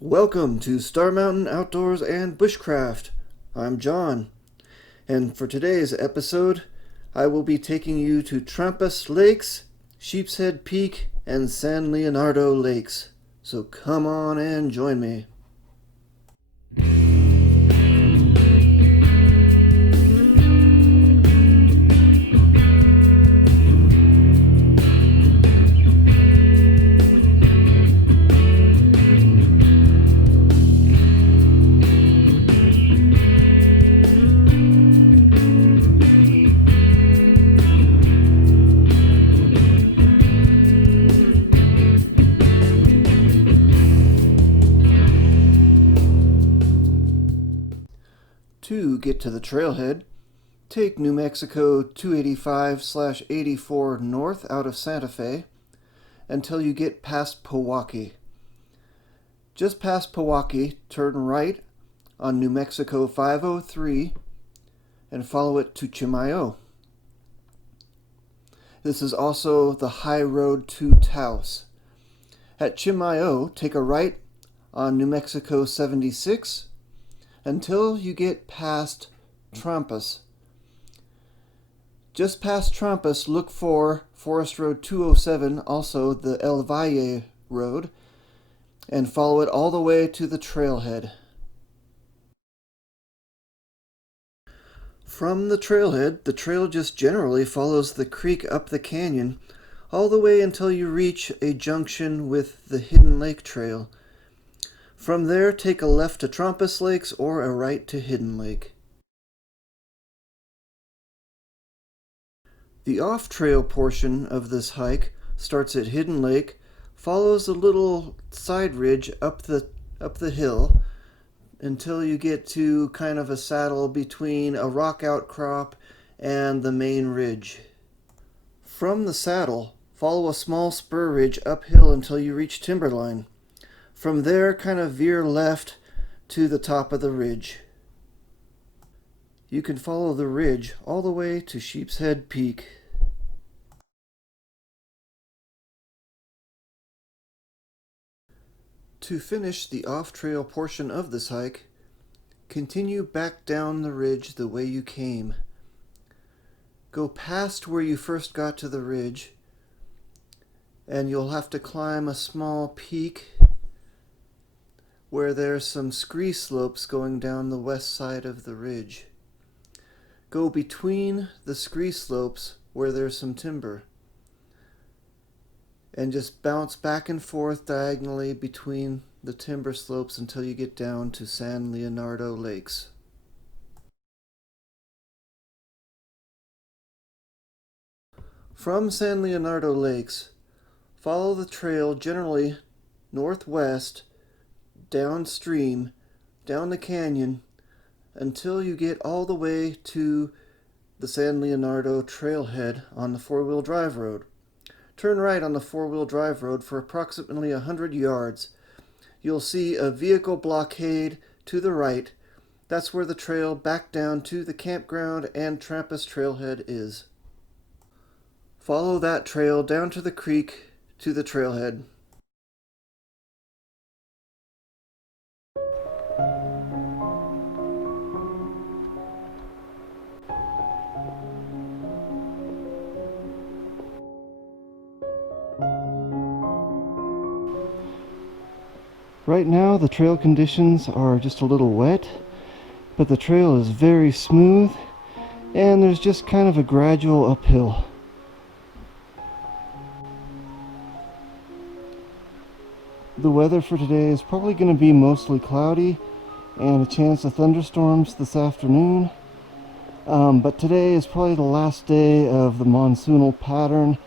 Welcome to Star Mountain Outdoors and Bushcraft. I'm John, and for today's episode, I will be taking you to Trampas Lakes, Sheepshead Peak, and San Leonardo Lakes. So come on and join me. To get to the trailhead, take New Mexico 285/84 north out of Santa Fe until you get past Pewaukee. Just past Pewaukee, turn right on New Mexico 503 and follow it to Chimayo. This is also the high road to Taos. At Chimayo, take a right on New Mexico 76 until you get past Trampas. Just past Trampas, look for Forest Road 207, also the El Valle Road, and follow it all the way to the trailhead. From the trailhead, the trail just generally follows the creek up the canyon all the way until you reach a junction with the Hidden Lake Trail. From there, take a left to Trampas Lakes or a right to Hidden Lake. The off-trail portion of this hike starts at Hidden Lake, follows a little side ridge up the hill until you get to kind of a saddle between a rock outcrop and the main ridge. From the saddle, follow a small spur ridge uphill until you reach timberline. From there, kind of veer left to the top of the ridge. You can follow the ridge all the way to Sheepshead Peak. To finish the off-trail portion of this hike, continue back down the ridge the way you came. Go past where you first got to the ridge, and you'll have to climb a small peak where there's some scree slopes going down the west side of the ridge. Go between the scree slopes where there's some timber, and just bounce back and forth diagonally between the timber slopes until you get down to San Leonardo Lakes. From San Leonardo Lakes, follow the trail generally northwest downstream, down the canyon, until you get all the way to the San Leonardo trailhead on the four-wheel drive road. Turn right on the four-wheel drive road for approximately 100 yards. You'll see a vehicle blockade to the right. That's where the trail back down to the campground and Trampas trailhead is. Follow that trail down to the creek to the trailhead. Right now the trail conditions are just a little wet, but the trail is very smooth and there's just kind of a gradual uphill. The weather for today is probably going to be mostly cloudy and a chance of thunderstorms this afternoon, but today is probably the last day of the monsoonal pattern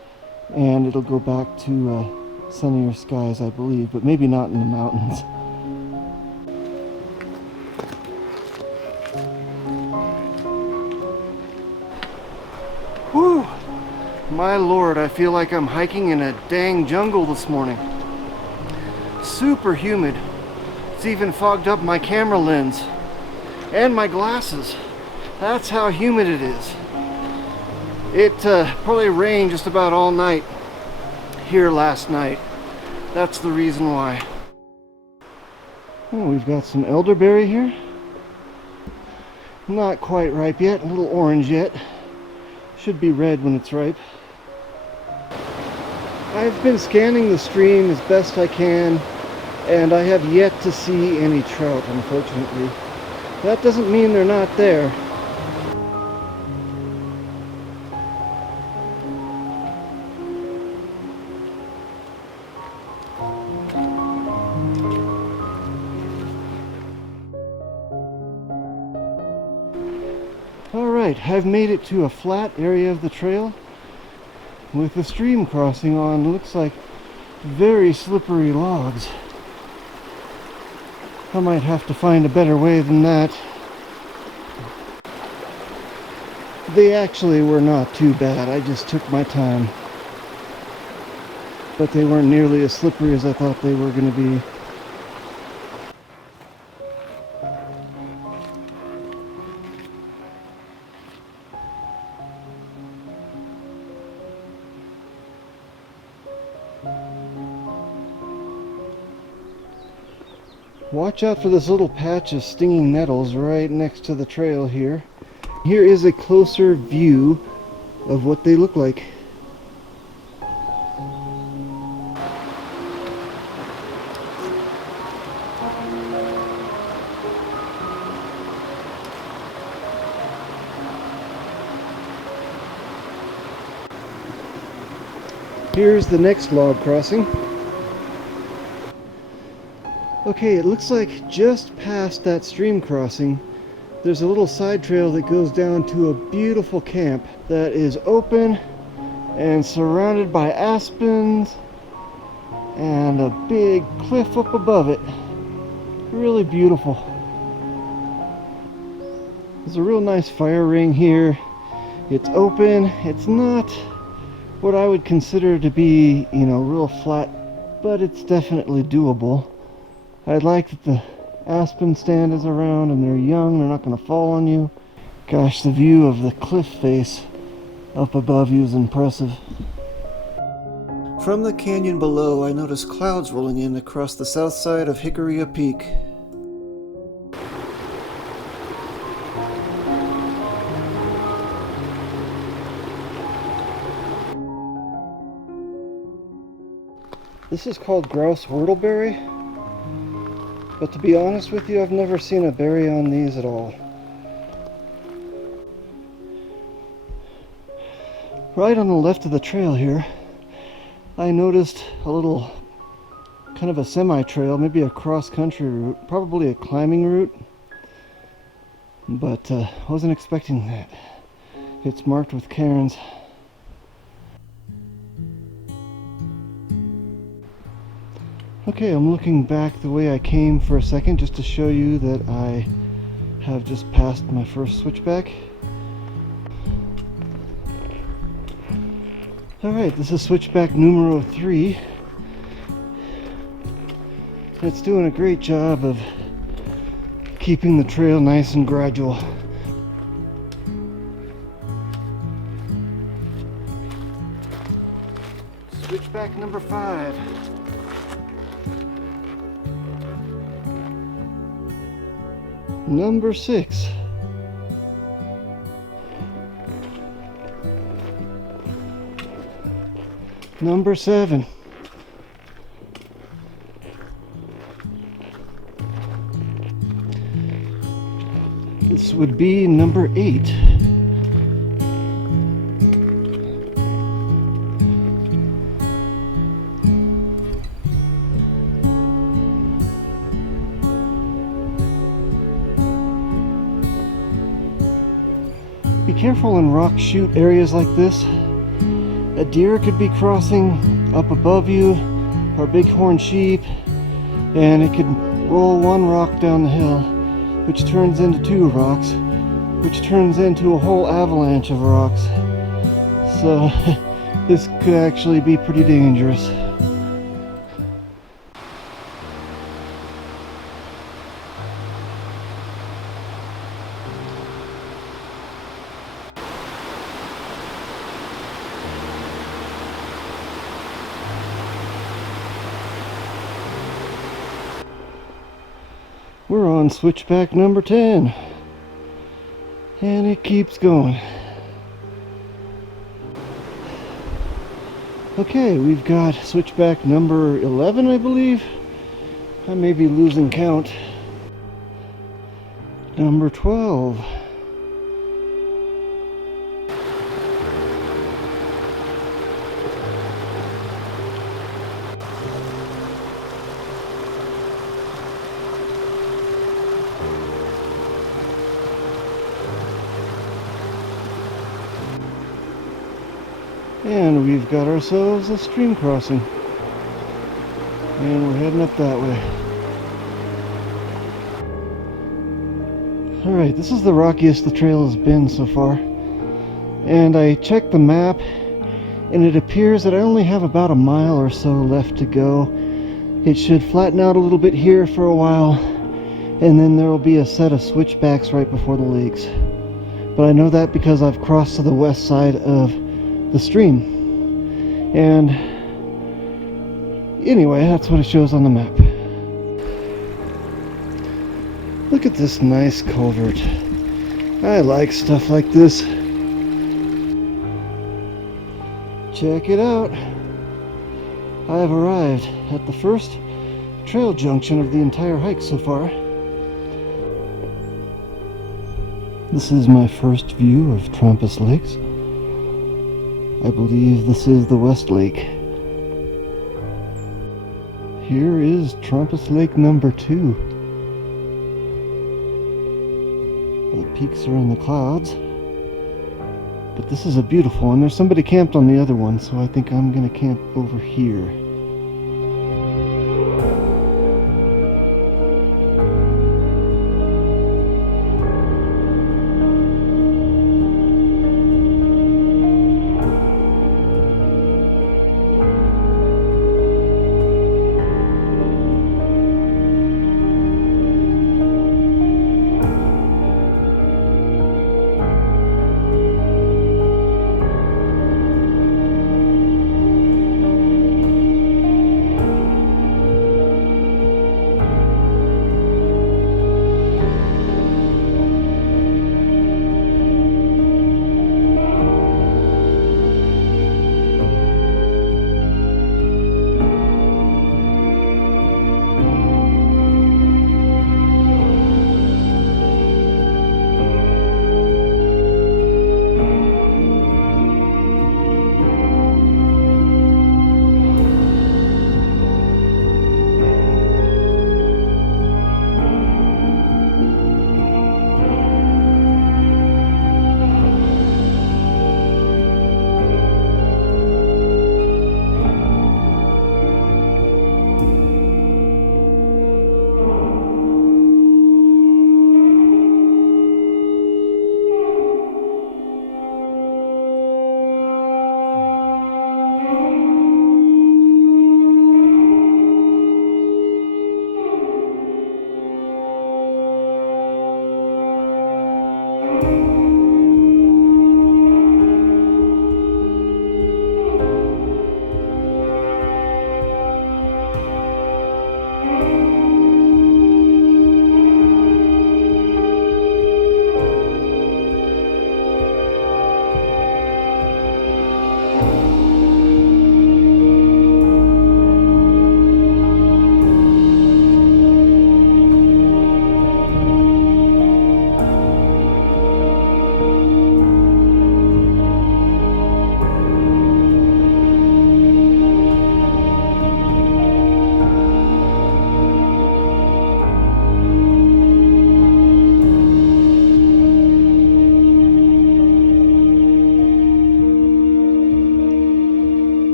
and it'll go back to sunnier skies, I believe, but maybe not in the mountains. Whew! My lord, I feel like I'm hiking in a dang jungle this morning. Super humid. It's even fogged up my camera lens and my glasses. That's how humid it is. It probably rained just about all night here last night. That's the reason why. Oh, we've got some elderberry here. Not quite ripe yet, a little orange yet. Should be red when it's ripe. I've been scanning the stream as best I can, and I have yet to see any trout, unfortunately. That doesn't mean they're not there. Alright, I've made it to a flat area of the trail with the stream crossing on. Looks like very slippery logs. I might have to find a better way than that. They actually were not too bad. I just took my time. But they weren't nearly as slippery as I thought they were going to be. Watch out for this little patch of stinging nettles right next to the trail here. Here is a closer view of what they look like. Here's the next log crossing. Okay, it looks like just past that stream crossing, there's a little side trail that goes down to a beautiful camp that is open and surrounded by aspens and a big cliff up above it. Really beautiful. There's a real nice fire ring here. It's open. It's not what I would consider to be, real flat, but it's definitely doable. I like that the aspen stand is around and they're young, they're not going to fall on you. Gosh, the view of the cliff face up above you is impressive. From the canyon below, I noticed clouds rolling in across the south side of Hickory Peak. This is called grouse whortleberry. But to be honest with you, I've never seen a berry on these at all. Right on the left of the trail here, I noticed a little kind of a semi-trail, maybe a cross-country route, probably a climbing route, but wasn't expecting that. It's marked with cairns. Okay, I'm looking back the way I came for a second just to show you that I have just passed my first switchback. Alright, this is switchback numero 3. It's doing a great job of keeping the trail nice and gradual. Switchback number 5. Number 6. Number 7. This would be number 8. Be careful in rock chute areas like this. A deer could be crossing up above you, or a bighorn sheep, and it could roll one rock down the hill, which turns into 2 rocks, which turns into a whole avalanche of rocks. So this could actually be pretty dangerous. We're on switchback number 10, and it keeps going. Okay, we've got switchback number 11, I believe. I may be losing count. Number 12. And we've got ourselves a stream crossing. And we're heading up that way. Alright, this is the rockiest the trail has been so far. And I checked the map, and it appears that I only have about a mile or so left to go. It should flatten out a little bit here for a while, and then there will be a set of switchbacks right before the lakes. But I know that because I've crossed to the west side of the stream. And anyway, that's what it shows on the map. Look at this nice culvert. I like stuff like this. Check it out. I have arrived at the first trail junction of the entire hike so far. This is my first view of Trampas Lakes. I believe this is the West Lake. Here is Trampas Lake number 2. The peaks are in the clouds, but this is a beautiful one. There's somebody camped on the other one, so I think I'm gonna camp over here.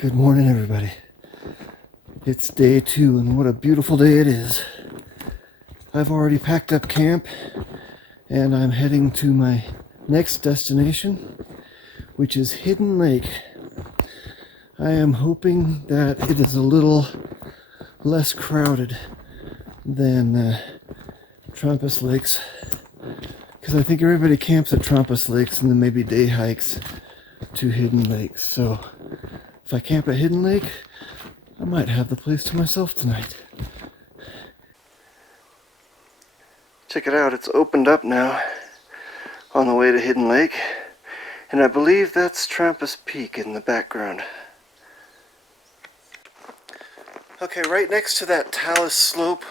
Good morning, everybody. It's day 2, and what a beautiful day it is. I've already packed up camp, and I'm heading to my next destination, which is Hidden Lake. I am hoping that it is a little less crowded than Trampas Lakes, because I think everybody camps at Trampas Lakes and then maybe day hikes to Hidden Lake. So if I camp at Hidden Lake, I might have the place to myself tonight. Check it out, it's opened up now on the way to Hidden Lake. And I believe that's Trampas Peak in the background. Okay, right next to that talus slope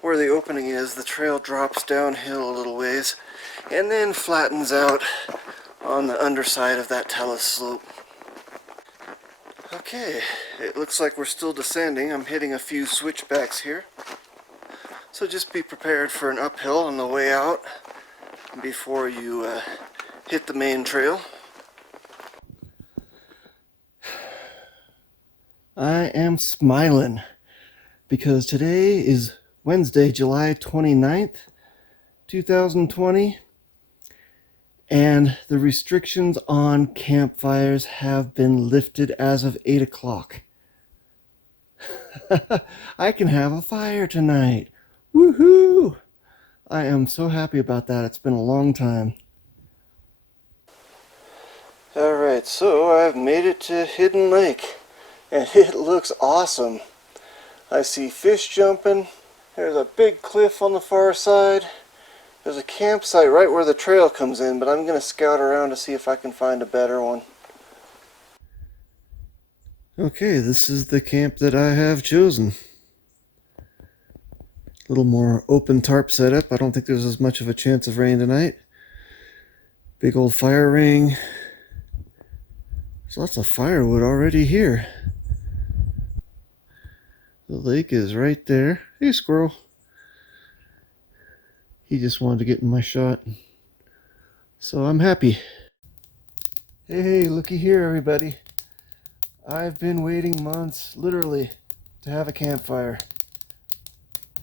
where the opening is, the trail drops downhill a little ways and then flattens out on the underside of that talus slope. Okay, it looks like we're still descending. I'm hitting a few switchbacks here. So just be prepared for an uphill on the way out before you hit the main trail. I am smiling because today is Wednesday, July 29th, 2020, and the restrictions on campfires have been lifted as of 8 o'clock. I can have a fire tonight. Woohoo! I am so happy about that. It's been a long time. Alright, so I've made it to Hidden Lake, and it looks awesome. I see fish jumping. There's a big cliff on the far side. There's a campsite right where the trail comes in, but I'm going to scout around to see if I can find a better one. Okay, this is the camp that I have chosen. A little more open tarp setup. I don't think there's as much of a chance of rain tonight. Big old fire ring. There's lots of firewood already here. The lake is right there. Hey, squirrel. He just wanted to get in my shot. So I'm happy. Hey, looky here, everybody. I've been waiting months, literally, to have a campfire.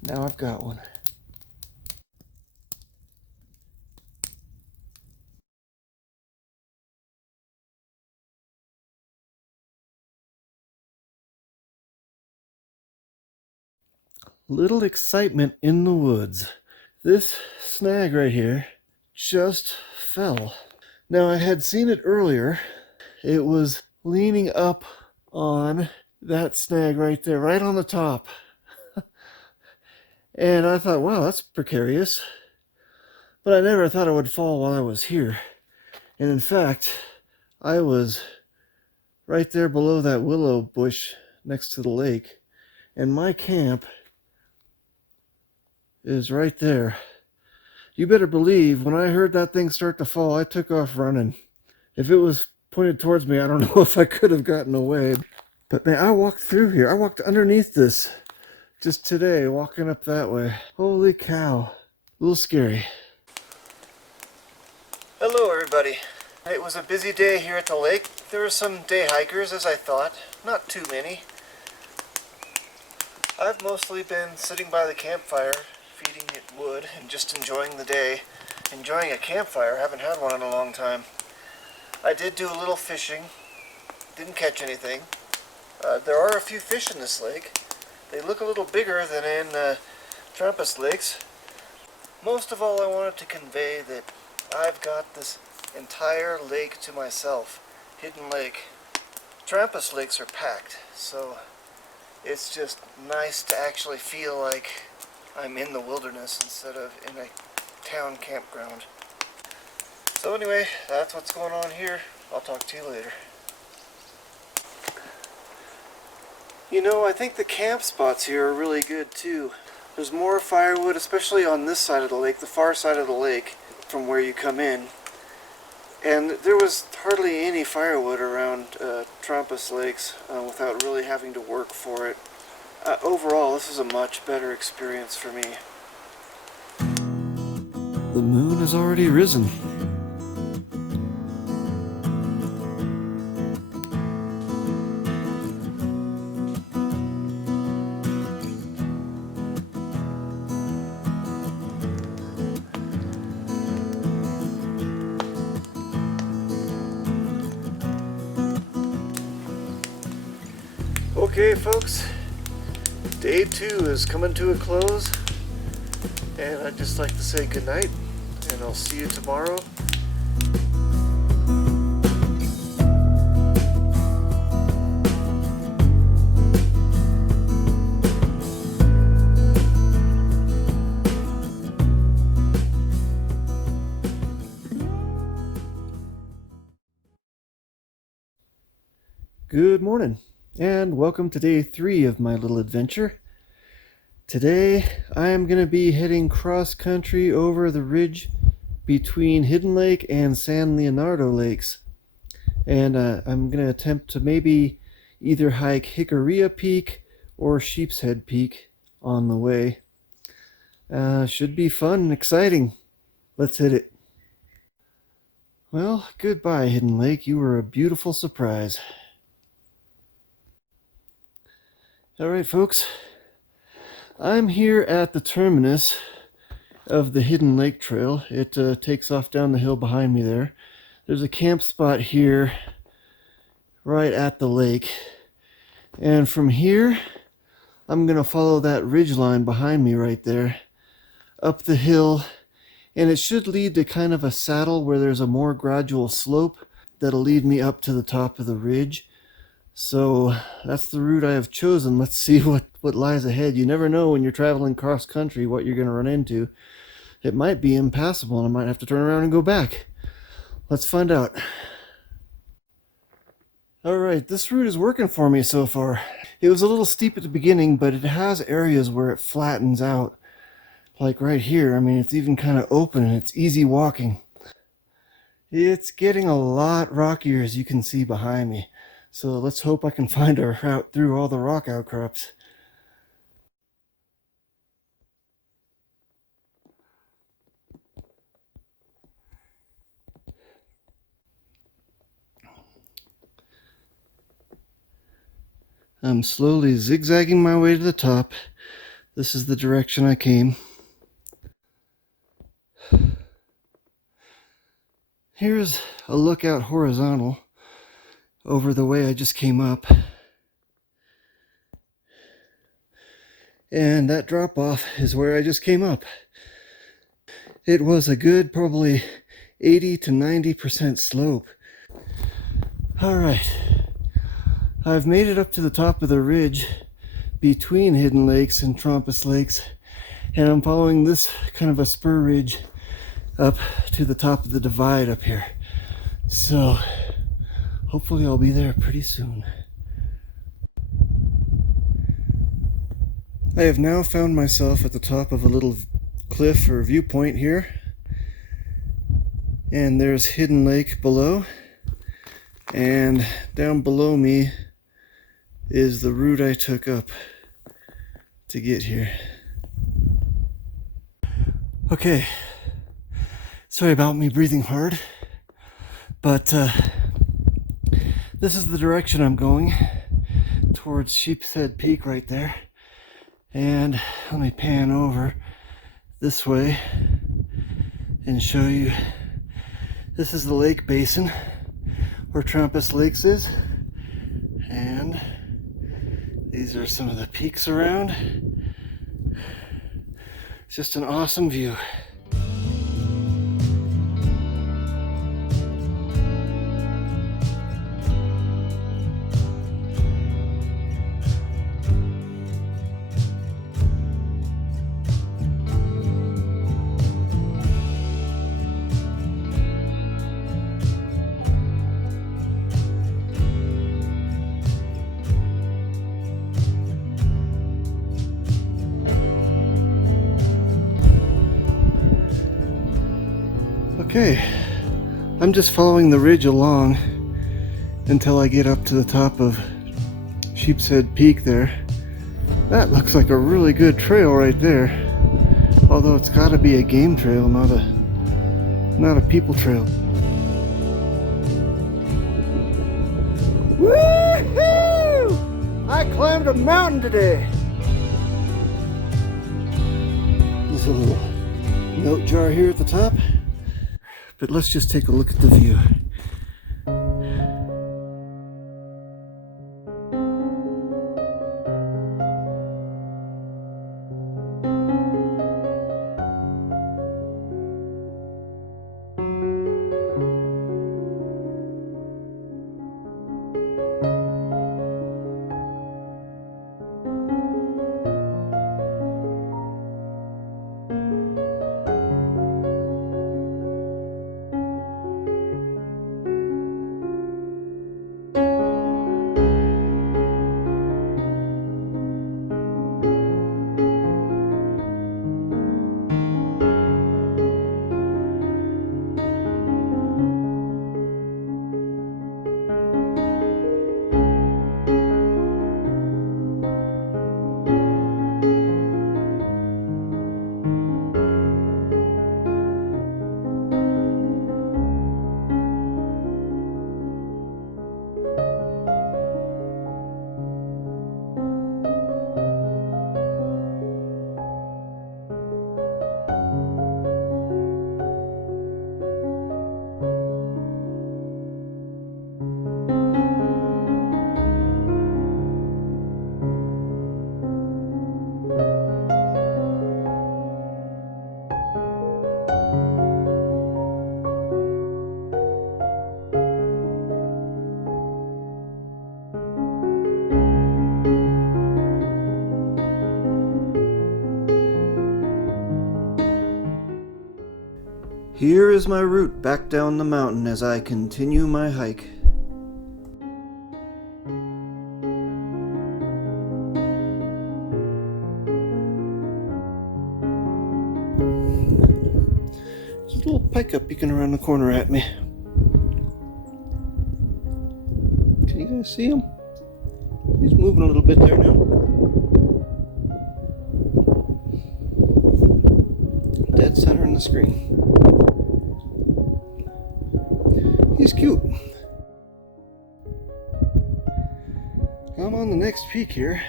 Now I've got one. Little excitement in the woods. This snag right here just fell. Now I had seen it earlier. It was leaning up on that snag right there, right on the top. And I thought, wow, that's precarious. But I never thought it would fall while I was here. And in fact, I was right there below that willow bush next to the lake. And my camp is right there. You better believe when I heard that thing start to fall, I took off running. If it was pointed towards me, I don't know if I could have gotten away. But man, I walked through here. I walked underneath this just today, walking up that way. Holy cow. A little scary. Hello, everybody. It was a busy day here at the lake. There were some day hikers, as I thought. Not too many. I've mostly been sitting by the campfire, feeding it wood, and just enjoying the day. Enjoying a campfire. I haven't had one in a long time. I did do a little fishing. Didn't catch anything. There are a few fish in this lake. They look a little bigger than in Trampas Lakes. Most of all, I wanted to convey that I've got this entire lake to myself. Hidden Lake. Trampas Lakes are packed, so it's just nice to actually feel like I'm in the wilderness instead of in a town campground. So anyway, that's what's going on here. I'll talk to you later. You know, I think the camp spots here are really good too. There's more firewood, especially on this side of the lake, the far side of the lake from where you come in. And there was hardly any firewood around Trampas Lakes without really having to work for it. Overall, this is a much better experience for me. The moon has already risen. Okay, folks, day 2 is coming to a close, and I'd just like to say goodnight, and I'll see you tomorrow. Good morning, and welcome to day 3 of my little adventure. Today, I am going to be heading cross country over the ridge between Hidden Lake and San Leonardo Lakes. And I'm going to attempt to maybe either hike Hickory Peak or Sheepshead Peak on the way. Should be fun and exciting. Let's hit it. Well, goodbye, Hidden Lake. You were a beautiful surprise. All right, folks. I'm here at the terminus of the Hidden Lake Trail. It takes off down the hill behind me there. There's a camp spot here right at the lake. And from here, I'm going to follow that ridge line behind me right there up the hill. And it should lead to kind of a saddle where there's a more gradual slope that'll lead me up to the top of the ridge. So that's the route I have chosen. Let's see what lies ahead. You never know when you're traveling cross country what you're going to run into. It might be impassable and I might have to turn around and go back. Let's find out. Alright, this route is working for me so far. It was a little steep at the beginning, but it has areas where it flattens out. Like right here, I mean, it's even kind of open and it's easy walking. It's getting a lot rockier, as you can see behind me. So let's hope I can find a route through all the rock outcrops. I'm slowly zigzagging my way to the top. This is the direction I came. Here's a lookout horizontal over the way I just came up. And that drop off is where I just came up. It was a good probably 80 to 90% slope. Alright, I've made it up to the top of the ridge between Hidden Lakes and Trampas Lakes, and I'm following this kind of a spur ridge up to the top of the divide up here. So hopefully I'll be there pretty soon. I have now found myself at the top of a little cliff or viewpoint here, and there's Hidden Lake below, and down below me is the route I took up to get here. Okay, sorry about me breathing hard, but this is the direction I'm going, towards Sheepshead Peak right there. And let me pan over this way and show you. This is the lake basin where Trampas Lakes is, and these are some of the peaks around. It's just an awesome view. Okay, I'm just following the ridge along until I get up to the top of Sheepshead Peak there. That looks like a really good trail right there. Although it's got to be a game trail, not a people trail. Woohoo! I climbed a mountain today. There's a little note jar here at the top. But let's just take a look at the view. Here is my route back down the mountain as I continue my hike. There's a little pike peeking around the corner at me. Can you guys see him? He's moving a little bit there now. Dead center in the screen. He's cute. I'm on the next peak here.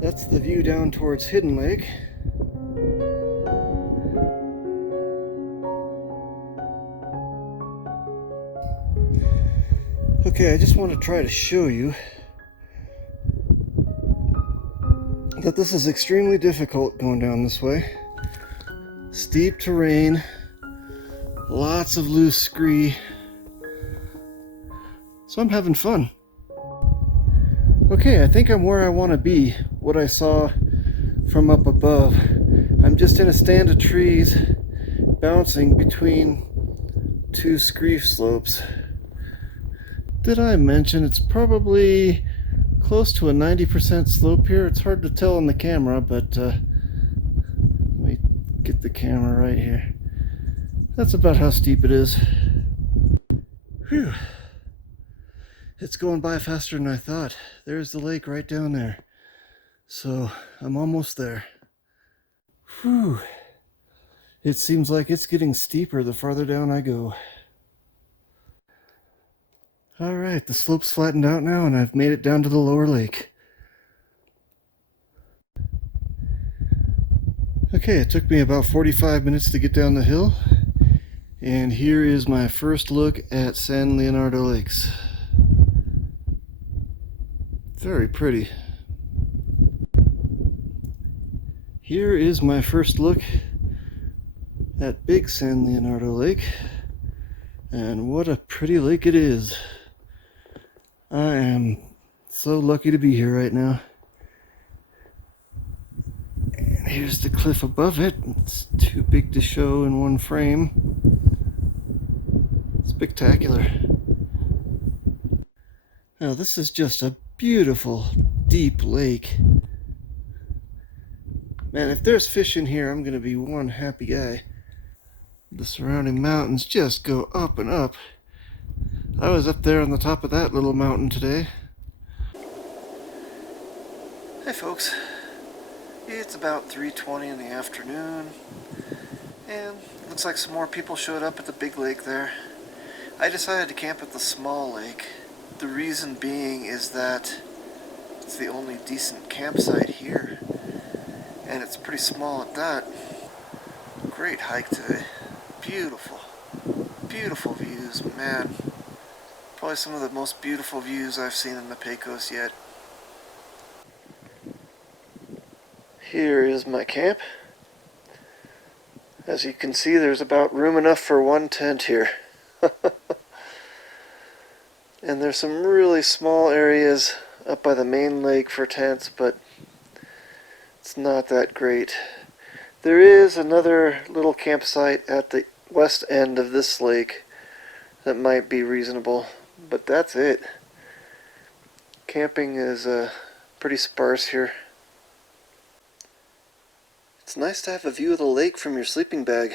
That's the view down towards Hidden Lake. Okay, I just want to try to show you that this is extremely difficult going down this way. Steep terrain, lots of loose scree. So I'm having fun. Okay, I think I'm where I want to be, what I saw from up above. I'm just in a stand of trees bouncing between two scree slopes. Did I mention it's probably close to a 90% slope here? It's hard to tell on the camera, but let me get the camera right here. That's about how steep it is. Whew. It's going by faster than I thought. There's the lake right down there. So I'm almost there. Whew. It seems like it's getting steeper the farther down I go. Alright, the slope's flattened out now and I've made it down to the lower lake. Okay, it took me about 45 minutes to get down the hill. And here is my first look at San Leonardo Lakes. Very pretty. Here is my first look at Big San Leonardo Lake. And what a pretty lake it is. I am so lucky to be here right now. And here's the cliff above it. It's too big to show in one frame. Spectacular. Now this is just a beautiful, deep lake. Man, if there's fish in here, I'm gonna be one happy guy. The surrounding mountains just go up and up. I was up there on the top of that little mountain today. Hey folks, it's about 3:20 in the afternoon, and looks like some more people showed up at the big lake there. I decided to camp at the small lake. The reason being is that it's the only decent campsite here, and it's pretty small at that. Great hike today. Beautiful, beautiful views, man. Probably some of the most beautiful views I've seen in the Pecos yet. Here is my camp. As you can see, there's about room enough for one tent here. And there's some really small areas up by the main lake for tents, but it's not that great. There is another little campsite at the west end of this lake that might be reasonable, but that's it. Camping is pretty sparse here. It's nice to have a view of the lake from your sleeping bag.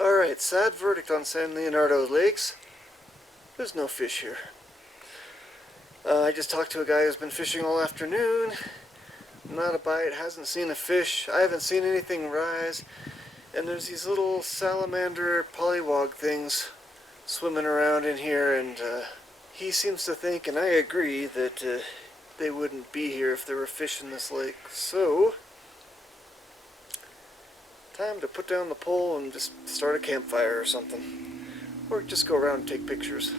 Alright, sad verdict on San Leonardo Lakes. There's no fish here. I just talked to a guy who's been fishing all afternoon. Not a bite, hasn't seen a fish. I haven't seen anything rise. And there's these little salamander pollywog things swimming around in here, and he seems to think, and I agree, that they wouldn't be here if there were fish in this lake. So, time to put down the pole and just start a campfire or something. Or just go around and take pictures.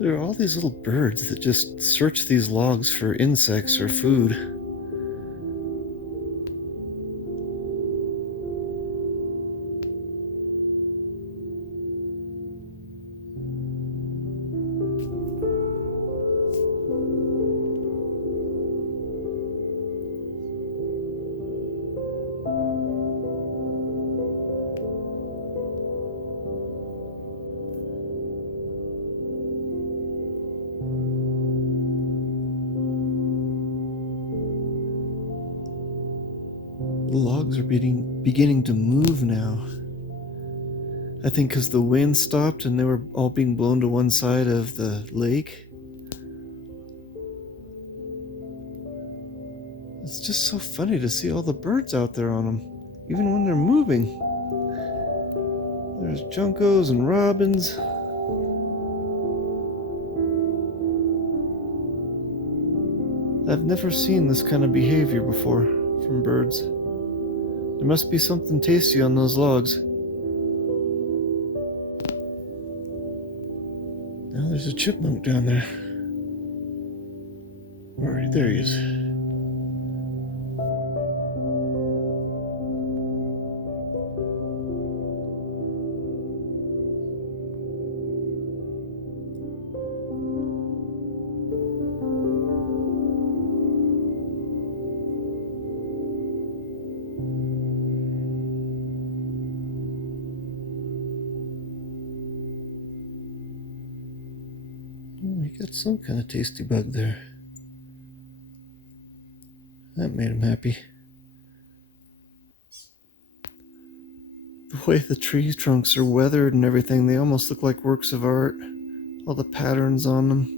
There are all these little birds that just search these logs for insects or food. The logs are beginning to move now. I think because the wind stopped and they were all being blown to one side of the lake. It's just so funny to see all the birds out there on them, even when they're moving. There's juncos and robins. I've never seen this kind of behavior before from birds. There must be something tasty on those logs. Now there's a chipmunk down there. Alright, there he is. Oh, he got some kind of tasty bug there. That made him happy. The way the tree trunks are weathered and everything, they almost look like works of art. All the patterns on them.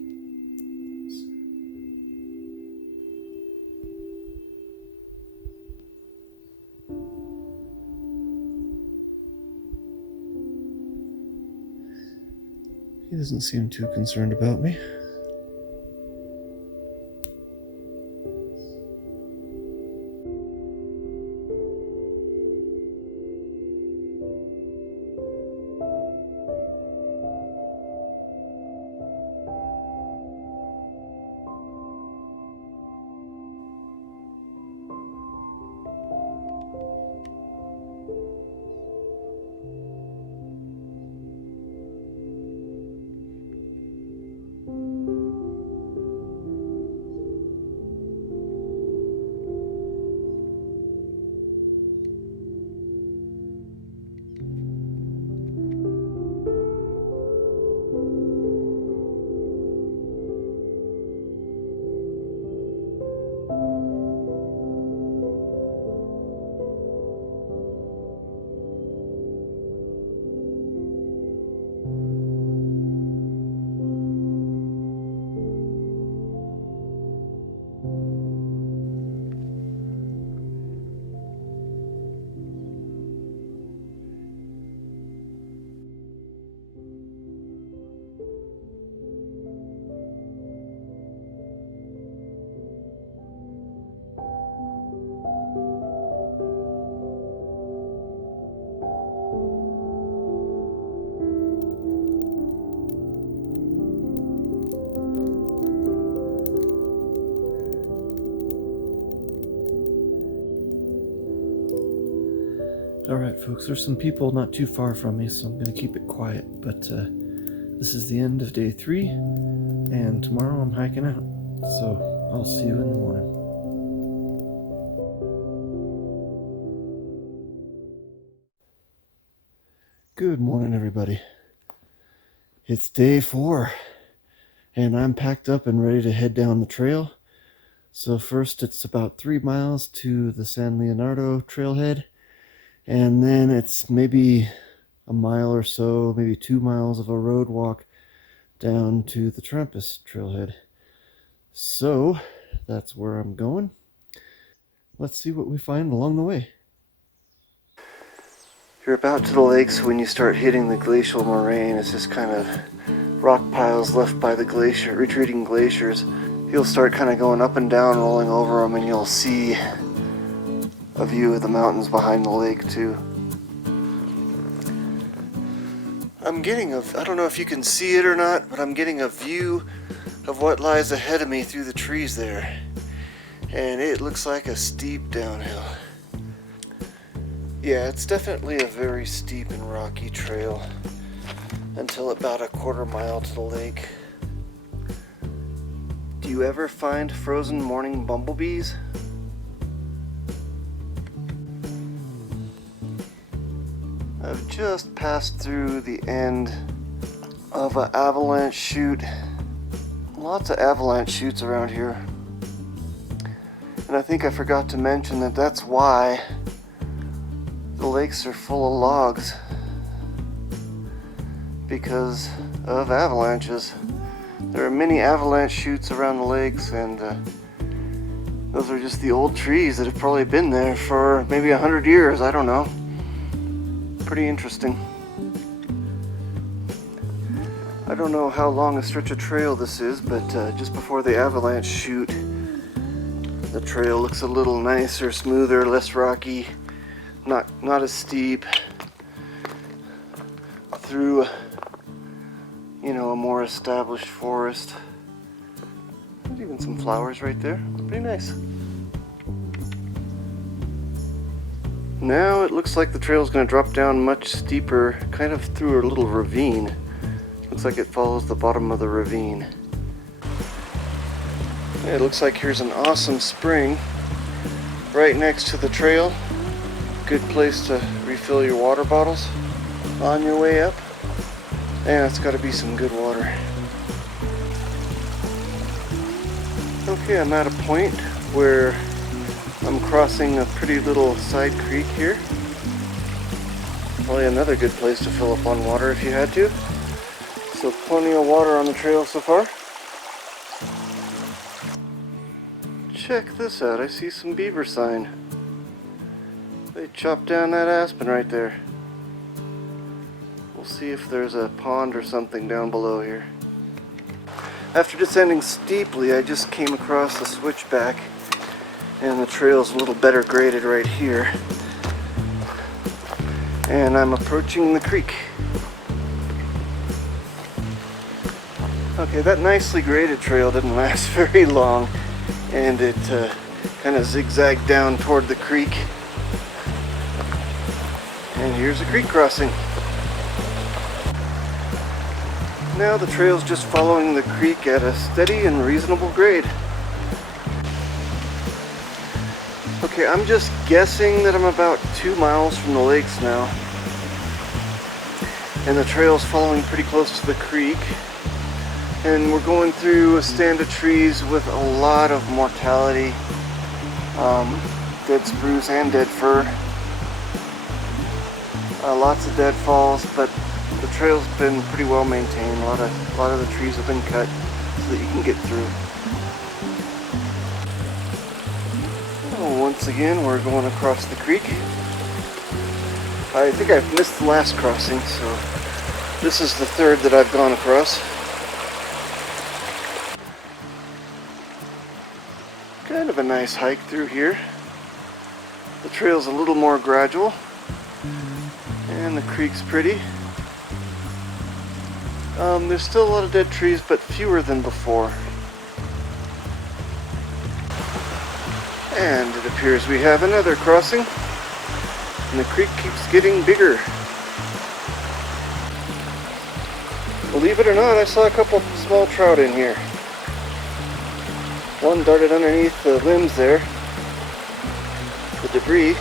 He doesn't seem too concerned about me. Alright folks, there's some people not too far from me, so I'm going to keep it quiet, but this is the end of day 3, and tomorrow I'm hiking out, so I'll see you in the morning. Good morning everybody. It's day 4, and I'm packed up and ready to head down the trail. So first it's about 3 miles to the San Leonardo trailhead, and then it's maybe a mile or so, maybe 2 miles of a road walk down to the Trampas trailhead. So that's where I'm going. Let's see what we find along the way. You're about to the lakes when you start hitting the Glacial Moraine. It's just kind of rock piles left by the glacier, retreating glaciers. You'll start kind of going up and down, rolling over them, and you'll see a view of the mountains behind the lake too. I'm getting I don't know if you can see it or not, but I'm getting a view of what lies ahead of me through the trees there. And it looks like a steep downhill. Yeah, it's definitely a very steep and rocky trail until about a quarter mile to the lake. Do you ever find frozen morning bumblebees? I've just passed through the end of an avalanche chute. Lots of avalanche chutes around here. And I think I forgot to mention that that's why the lakes are full of logs, because of avalanches. There are many avalanche chutes around the lakes, and those are just the old trees that have probably been there for maybe 100 years, I don't know. Pretty interesting. I don't know how long a stretch of trail this is, but just before the avalanche chute, the trail looks a little nicer, smoother, less rocky, not as steep, through, you know, a more established forest. There's even some flowers right there. Pretty nice. Now it looks like the trail is going to drop down much steeper, kind of through a little ravine. Looks like it follows the bottom of the ravine. Yeah, it looks like here's an awesome spring right next to the trail. Good place to refill your water bottles on your way up. And it's got to be some good water. Okay, I'm at a point where I'm crossing a pretty little side creek here. Probably another good place to fill up on water if you had to. So plenty of water on the trail so far. Check this out, I see some beaver sign. They chopped down that aspen right there. We'll see if there's a pond or something down below here. After descending steeply, I just came across a switchback, and the trail's a little better graded right here. And I'm approaching the creek. Okay, that nicely graded trail didn't last very long, and it kind of zigzagged down toward the creek. And here's a creek crossing. Now the trail's just following the creek at a steady and reasonable grade. Okay, I'm just guessing that I'm about 2 miles from the lakes now. And the trail's following pretty close to the creek. And we're going through a stand of trees with a lot of mortality. Dead spruce and dead fir. Lots of deadfalls, but the trail's been pretty well maintained. A lot of the trees have been cut so that you can get through. Once again, we're going across the creek. I think I've missed the last crossing, so this is the third that I've gone across. Kind of a nice hike through here. The trail's a little more gradual, and the creek's pretty. There's still a lot of dead trees, but fewer than before. And it appears we have another crossing, and the creek keeps getting bigger. Believe it or not, I saw a couple small trout in here. One darted underneath the limbs there, the debris,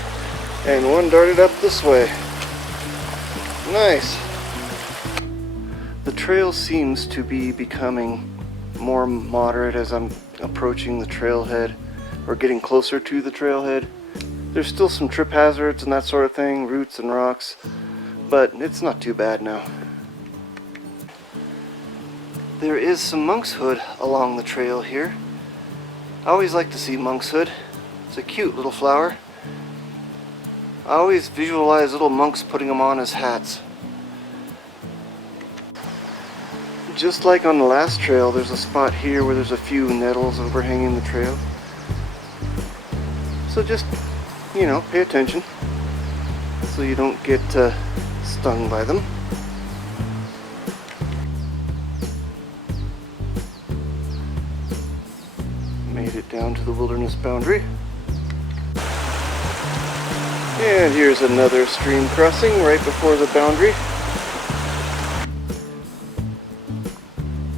and one darted up this way. Nice. The trail seems to be becoming more moderate as I'm approaching the trailhead, or getting closer to the trailhead. There's still some trip hazards and that sort of thing, roots and rocks, but it's not too bad now. There is some monkshood along the trail here. I always like to see monkshood. It's a cute little flower. I always visualize little monks putting them on as hats. Just like on the last trail, there's a spot here where there's a few nettles overhanging the trail. So just, you know, pay attention so you don't get stung by them. down to the wilderness boundary. And here's another stream crossing right before the boundary.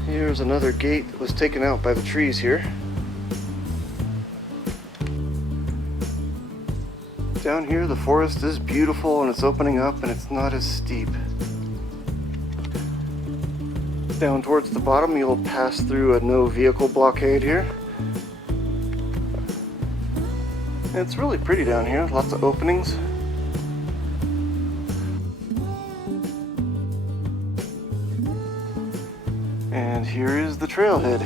Here's another gate that was taken out by the trees here. Down here the forest is beautiful and it's opening up and it's not as steep. Down towards the bottom you'll pass through a no vehicle blockade here. And it's really pretty down here, lots of openings. And here is the trailhead.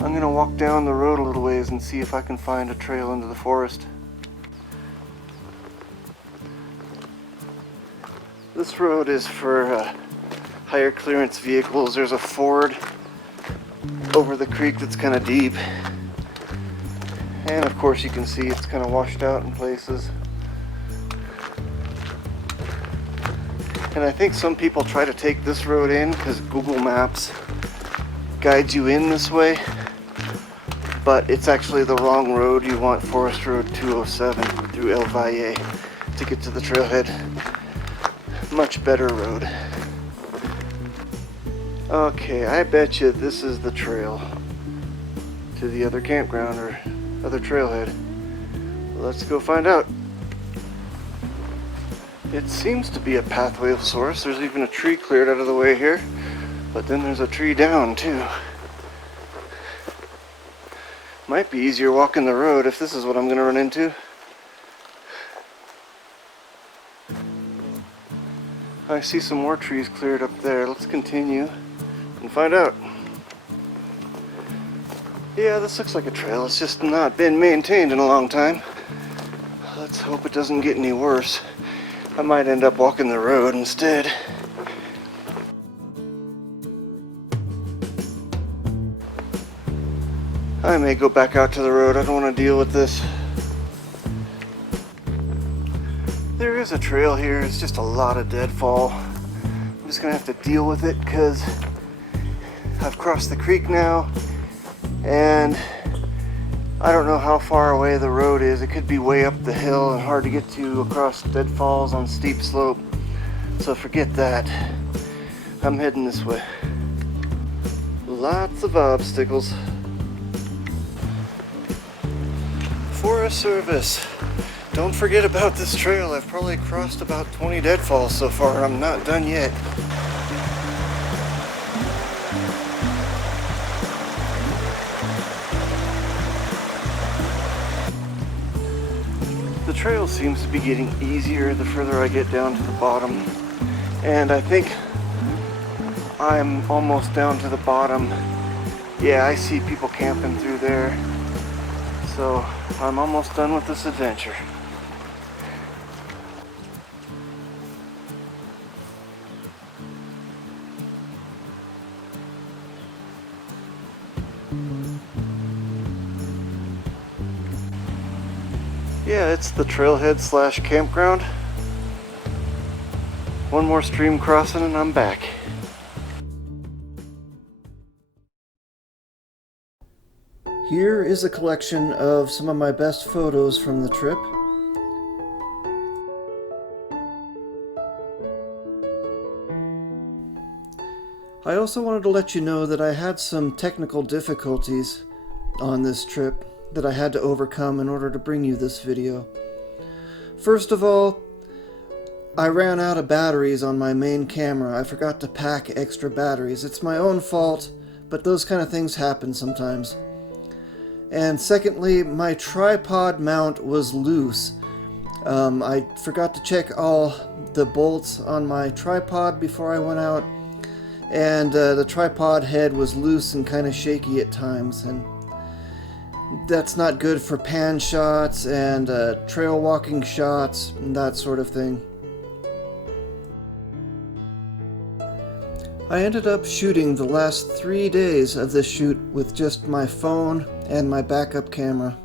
I'm gonna walk down the road a little ways and see if I can find a trail into the forest. This road is for higher clearance vehicles. There's a ford over the creek that's kind of deep. And of course you can see it's kind of washed out in places. And I think some people try to take this road in because Google Maps guides you in this way. But it's actually the wrong road. You want Forest Road 207 through El Valle to get to the trailhead. Much better road. Okay, I bet you this is the trail to the other campground or other trailhead. Let's go find out. It seems to be a pathway of sorts. There's even a tree cleared out of the way here, but then there's a tree down too. Might be easier walking the road if this is what I'm going to run into. I see some more trees cleared up there. Let's continue and find out. Yeah, this looks like a trail. It's just not been maintained in a long time. Let's hope it doesn't get any worse. I might end up walking the road instead. I may go back out to the road. I don't want to deal with this. There is a trail here. It's just a lot of deadfall. I'm just going to have to deal with it because I've crossed the creek now. And I don't know how far away the road is. It could be way up the hill and hard to get to across deadfalls on steep slope. So forget that. I'm heading this way. Lots of obstacles. Forest Service. Don't forget about this trail. I've probably crossed about 20 deadfalls so far and I'm not done yet. The trail seems to be getting easier the further I get down to the bottom. And I think I'm almost down to the bottom. Yeah, I see people camping through there. So I'm almost done with this adventure. Yeah, it's the trailhead / campground. One more stream crossing and I'm back. Here is a collection of some of my best photos from the trip. I also wanted to let you know that I had some technical difficulties on this trip that I had to overcome in order to bring you this video. First of all, I ran out of batteries on my main camera. I forgot to pack extra batteries. It's my own fault, but those kind of things happen sometimes. And secondly, my tripod mount was loose. I forgot to check all the bolts on my tripod before I went out, and the tripod head was loose and kind of shaky at times, and that's not good for pan shots and trail walking shots and that sort of thing. I ended up shooting the last 3 days of this shoot with just my phone and my backup camera.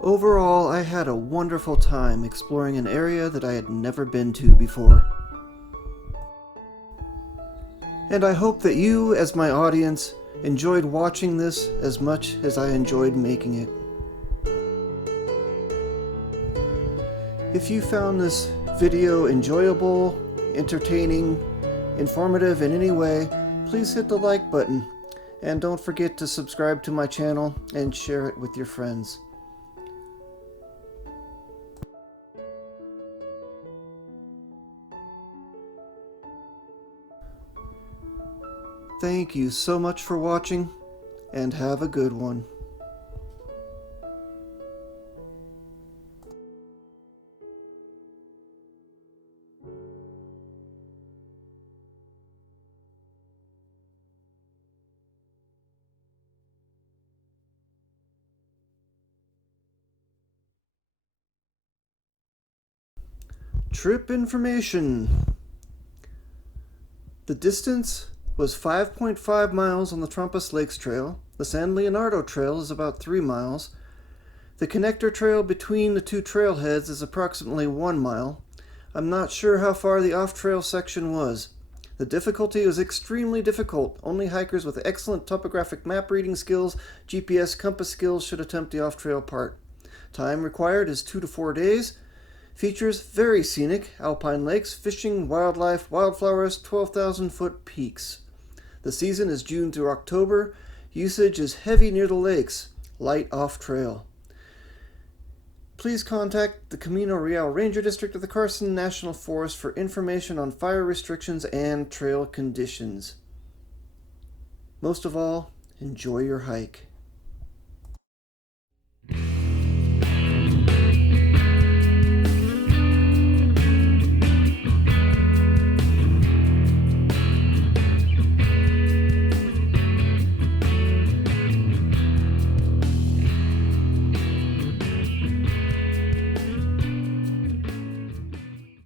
Overall, I had a wonderful time exploring an area that I had never been to before. And I hope that you, as my audience, enjoyed watching this as much as I enjoyed making it. If you found this video enjoyable, entertaining, informative in any way, please hit the like button. And don't forget to subscribe to my channel and share it with your friends. Thank you so much for watching, and have a good one. Trip information. The distance was 5.5 miles on the Trampas Lakes Trail. The San Leonardo Trail is about 3 miles. The connector trail between the two trailheads is approximately 1 mile. I'm not sure how far the off-trail section was. The difficulty was extremely difficult. Only hikers with excellent topographic map reading skills, GPS compass skills should attempt the off-trail part. Time required is 2 to 4 days. Features very scenic, alpine lakes, fishing, wildlife, wildflowers, 12,000-foot peaks. The season is June through October. Usage is heavy near the lakes, light off-trail. Please contact the Camino Real Ranger District of the Carson National Forest for information on fire restrictions and trail conditions. Most of all, enjoy your hike.